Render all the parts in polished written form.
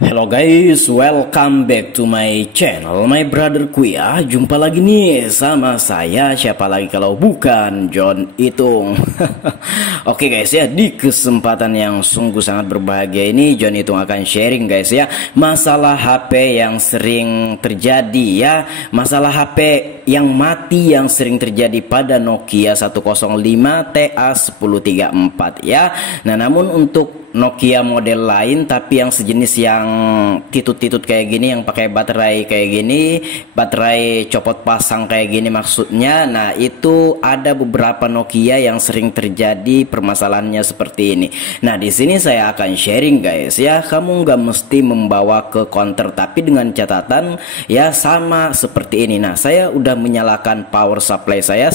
Hello guys, welcome back to my channel, my brother Kuya. Jumpa lagi nih sama saya, siapa lagi kalau bukan John Itung. Oke guys ya, di kesempatan yang sungguh sangat berbahagia ini John Itung akan sharing guys ya, masalah HP yang sering terjadi ya, masalah HP yang mati yang sering terjadi pada Nokia 105 TA1034 ya. Nah, namun untuk Nokia model lain tapi yang sejenis yang titut-titut kayak gini, yang pakai baterai kayak gini, baterai copot pasang kayak gini maksudnya. Nah, itu ada beberapa Nokia yang sering terjadi permasalahannya seperti ini. Nah, di sini saya akan sharing guys ya, kamu nggak mesti membawa ke counter, tapi dengan catatan ya sama seperti ini. Nah, saya udah menyalakan power supply saya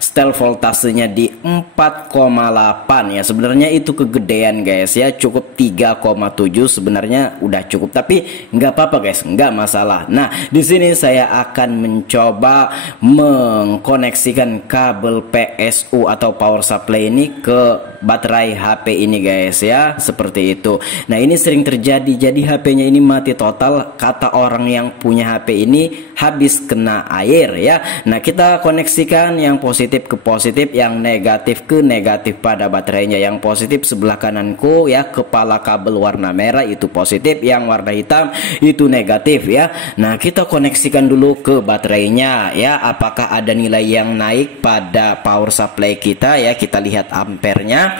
setel voltasenya di 4,8 ya. Sebenarnya itu kegedean guys ya, cukup 3,7 sebenarnya udah cukup, tapi nggak apa-apa guys, nggak masalah. Nah, di sini saya akan mencoba mengkoneksikan kabel PSU atau power supply ini ke baterai HP ini guys ya, seperti itu. Nah, ini sering terjadi, jadi HP-nya ini mati total, kata orang yang punya HP ini habis kena air ya. Nah, kita koneksikan yang positif ke positif, yang negatif ke negatif pada baterainya. Yang positif sebelah kananku ya, kepala kabel warna merah itu positif, yang warna hitam itu negatif ya. Nah, kita koneksikan dulu ke baterainya ya, apakah ada nilai yang naik pada power supply kita ya. Kita lihat ampernya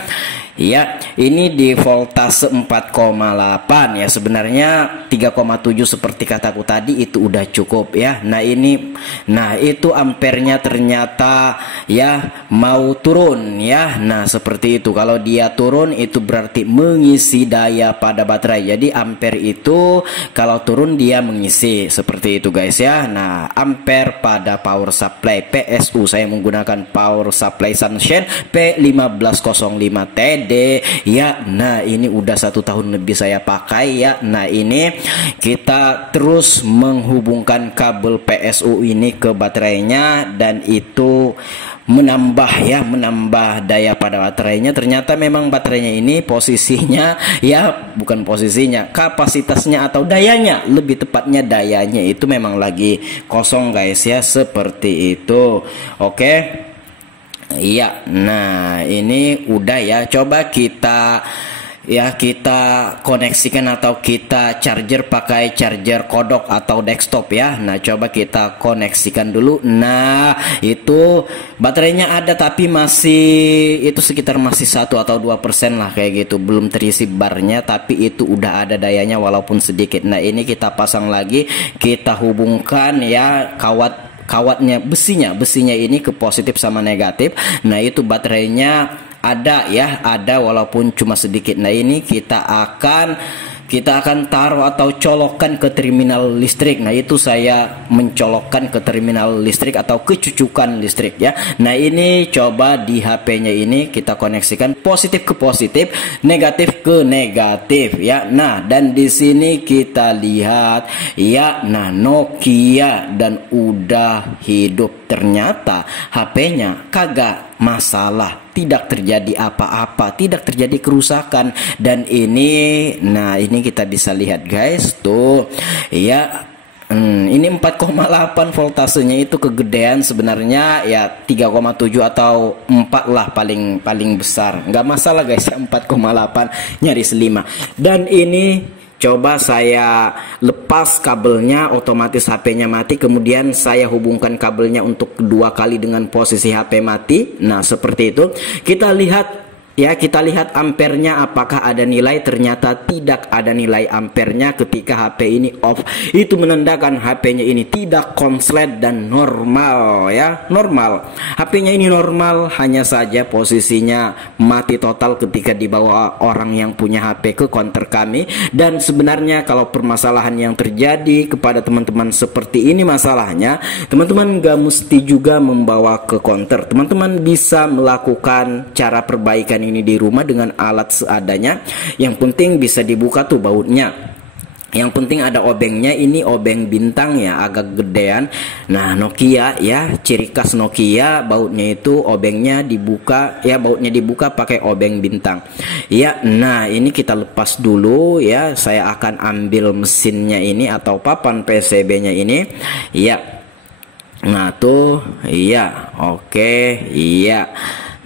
ya, ini di voltase 4,8 ya, sebenarnya 3,7 seperti kataku tadi itu udah cukup ya. Nah, itu ampernya ternyata ya mau turun ya. Nah, seperti itu. Kalau dia turun itu berarti mengisi daya pada baterai. Jadi ampere itu kalau turun dia mengisi, seperti itu guys ya. Nah, ampere pada power supply PSU, saya menggunakan power supply Sunshine P1505TD ya. Nah, ini udah 1 tahun lebih saya pakai ya. Nah, ini kita terus menghubungkan kabel PSU ini ke baterainya, dan itu menambah daya pada baterainya. Ternyata memang baterainya ini posisinya ya, bukan posisinya, kapasitasnya atau dayanya, lebih tepatnya dayanya itu memang lagi kosong guys ya, seperti itu. Oke. Iya, nah ini udah ya. Coba kita koneksikan atau kita charger pakai charger kodok atau desktop ya. Nah, coba kita koneksikan dulu. Nah, itu baterainya ada tapi masih itu sekitar masih 1 atau 2% lah kayak gitu, belum terisi barnya, tapi itu udah ada dayanya walaupun sedikit. Nah, ini kita pasang lagi, kita hubungkan ya kawatnya, besinya ini ke positif sama negatif. Nah, itu baterainya ada ya, ada walaupun cuma sedikit. Nah, ini kita akan taruh atau colokkan ke terminal listrik. Nah, itu saya mencolokkan ke terminal listrik atau kecucukan listrik ya. Nah, ini coba di HP-nya ini kita koneksikan positif ke positif, negatif ke negatif ya. Nah, dan di sini kita lihat ya, nah Nokia dan udah hidup, ternyata HP-nya kagak masalah, tidak terjadi apa-apa, tidak terjadi kerusakan. Dan ini, nah ini kita bisa lihat guys tuh ya, ini 4,8 voltasenya itu kegedean sebenarnya ya, 3,7 atau 4 lah paling besar, nggak masalah guys ya, 4,8 nyaris 5. Dan ini coba saya lepas kabelnya, otomatis HP-nya mati. Kemudian saya hubungkan kabelnya untuk kedua kali dengan posisi HP mati. Nah, seperti itu. Kita lihat ampernya apakah ada nilai. Ternyata tidak ada nilai ampernya ketika HP ini off. Itu menandakan HP-nya ini tidak konslet dan normal ya, normal. HP-nya ini normal, hanya saja posisinya mati total ketika dibawa orang yang punya HP ke counter kami. Dan sebenarnya kalau permasalahan yang terjadi kepada teman-teman seperti ini masalahnya, teman-teman gak mesti juga membawa ke counter. Teman-teman bisa melakukan cara perbaikan ini di rumah dengan alat seadanya. Yang penting bisa dibuka tuh bautnya Yang penting ada obengnya, ini obeng bintang ya, agak gedean. Nah, Nokia ya, ciri khas Nokia bautnya itu obengnya dibuka ya, bautnya dibuka pakai obeng bintang. Ya, nah ini kita lepas dulu ya. Saya akan ambil mesinnya ini atau papan PCB-nya ini. Ya. Nah, tuh iya. Oke, iya.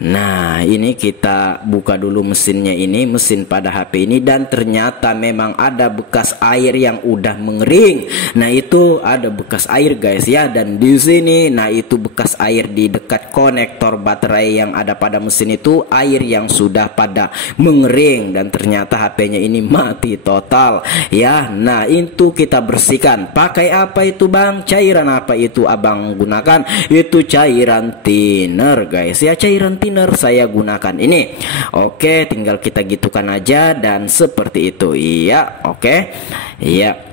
Nah, ini kita buka dulu mesinnya ini, mesin pada HP ini, dan ternyata memang ada bekas air yang udah mengering. Nah, itu ada bekas air guys ya, dan di sini nah itu bekas air di dekat konektor baterai yang ada pada mesin itu, air yang sudah pada mengering, dan ternyata HP-nya ini mati total ya. Nah, itu kita bersihkan. Pakai apa itu Bang? Cairan apa itu Abang gunakan? Itu cairan thinner guys ya, cairan thinner saya gunakan ini. Oke, tinggal kita gitukan aja dan seperti itu. Iya, oke. Iya.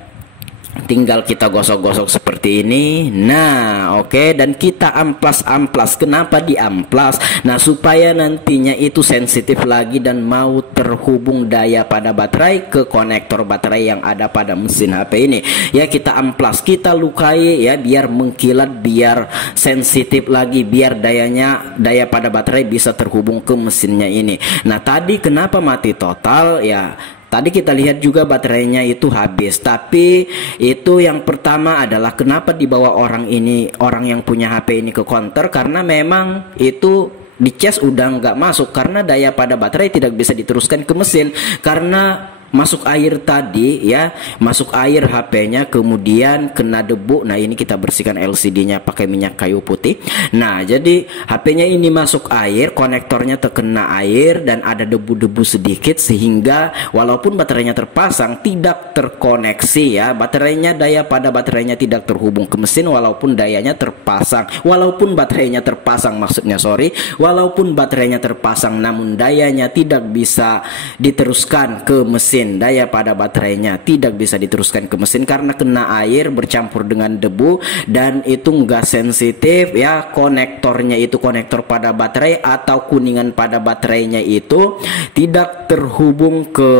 Tinggal kita gosok-gosok seperti ini. Nah, oke, dan kita amplas-amplas. Kenapa diamplas? Nah, supaya nantinya itu sensitif lagi dan mau terhubung daya pada baterai ke konektor baterai yang ada pada mesin HP ini. Ya, kita amplas, kita lukai ya, biar mengkilat, biar sensitif lagi, biar daya pada baterai bisa terhubung ke mesinnya ini. Nah, tadi kenapa mati total ya? Tadi kita lihat juga baterainya itu habis, tapi itu yang pertama adalah kenapa dibawa orang ini, orang yang punya HP ini ke counter, karena memang itu di cas udah nggak masuk karena daya pada baterai tidak bisa diteruskan ke mesin karena masuk air tadi ya, masuk air HP-nya, kemudian kena debu. Nah, ini kita bersihkan LCD-nya pakai minyak kayu putih. Nah, jadi HP-nya ini masuk air, konektornya terkena air dan ada debu-debu sedikit sehingga walaupun baterainya terpasang tidak terkoneksi ya. Baterainya, daya pada baterainya tidak terhubung ke mesin walaupun dayanya terpasang. Walaupun baterainya terpasang maksudnya, sorry. Walaupun baterainya terpasang namun dayanya tidak bisa diteruskan ke mesin. Daya pada baterainya tidak bisa diteruskan ke mesin karena kena air bercampur dengan debu dan itu enggak sensitif ya. Konektornya itu, konektor pada baterai atau kuningan pada baterainya itu tidak terhubung ke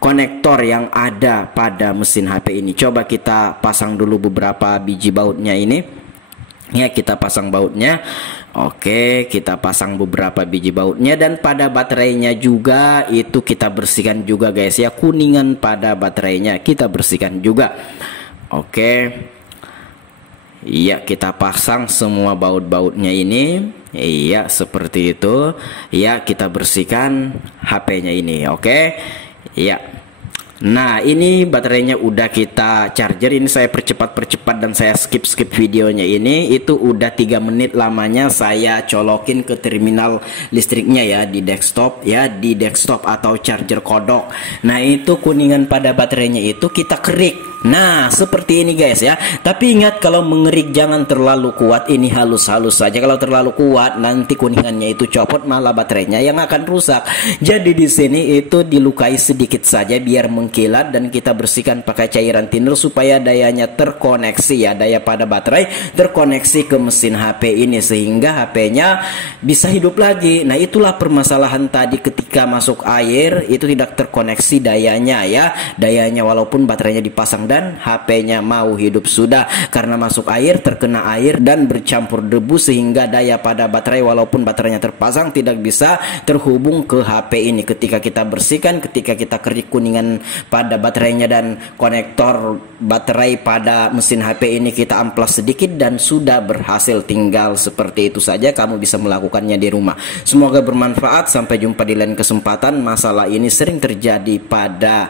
konektor yang ada pada mesin HP ini. Coba kita pasang dulu beberapa biji bautnya ini ya, kita pasang bautnya. Oke, kita pasang beberapa biji bautnya dan pada baterainya juga itu kita bersihkan juga guys ya, kuningan pada baterainya kita bersihkan juga. Oke. Iya, kita pasang semua baut-bautnya ini. Iya, seperti itu. Ya, kita bersihkan HP-nya ini. Oke. Iya. Nah, ini baterainya udah kita charger. Ini saya percepat dan saya skip videonya ini. Itu udah 3 menit lamanya saya colokin ke terminal listriknya ya, di desktop ya, di desktop atau charger kodok. Nah, itu kuningan pada baterainya itu kita kerik. Nah, seperti ini guys ya. Tapi ingat, kalau mengerik jangan terlalu kuat, ini halus-halus saja. Kalau terlalu kuat nanti kuningannya itu copot, malah baterainya yang akan rusak. Jadi di sini itu dilukai sedikit saja biar mengkilat dan kita bersihkan pakai cairan thinner supaya dayanya terkoneksi ya, daya pada baterai terkoneksi ke mesin HP ini sehingga HP-nya bisa hidup lagi. Nah, itulah permasalahan tadi ketika masuk air itu tidak terkoneksi dayanya ya. Dayanya walaupun baterainya dipasang dan HP-nya mau hidup sudah karena masuk air, terkena air dan bercampur debu sehingga daya pada baterai walaupun baterainya terpasang tidak bisa terhubung ke HP ini. Ketika kita bersihkan, ketika kita kerik kuningan pada baterainya dan konektor baterai pada mesin HP ini kita amplas sedikit dan sudah berhasil. Tinggal seperti itu saja, kamu bisa melakukannya di rumah. Semoga bermanfaat. Sampai jumpa di lain kesempatan. Masalah ini sering terjadi pada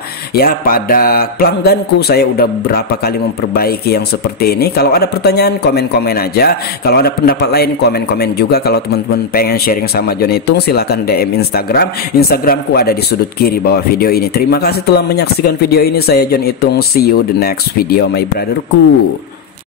pelangganku. Saya udah berapa kali memperbaiki yang seperti ini. Kalau ada pertanyaan komen-komen aja. Kalau ada pendapat lain komen-komen juga. Kalau teman-teman pengen sharing sama John Itung silahkan DM Instagram. Instagramku ada di sudut kiri bawah video ini. Terima kasih telah menyaksikan video ini. Saya John Itung. See you the next video my brotherku.